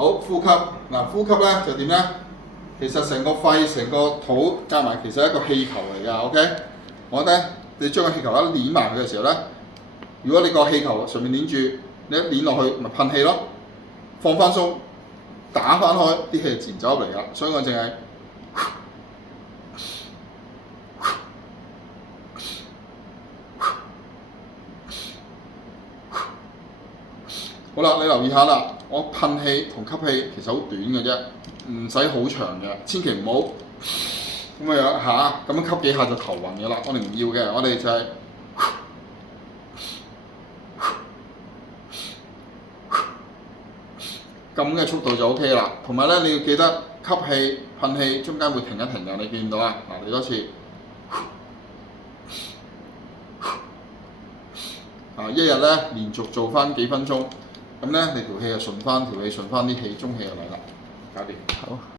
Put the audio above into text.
好，呼吸嗱，呼吸咧就點咧？其實成個肺、成個肚加埋，其實係一個氣球嚟㗎。OK， 我咧你將個氣球一捏埋佢嘅時候咧，如果你個氣球上面捏住，你一捏落去咪噴氣咯，放翻鬆，打翻開，啲氣自然走入嚟㗎。所以我淨係好啦，你留意下啦，我噴氣同吸氣其實好短嘅啫，唔使好長嘅，千祈唔好咁樣嚇，咁樣吸幾下就頭暈嘅啦。我哋唔要嘅，我哋就係咁嘅速度就 OK 啦。同埋咧，你要記得吸氣、噴氣中間會停一停嘅，你見唔到啊？嗱，嚟多次。一日咧連續做翻幾分鐘，咁咧你條氣就順翻，條氣順翻啲氣中氣就嚟啦，搞掂。好。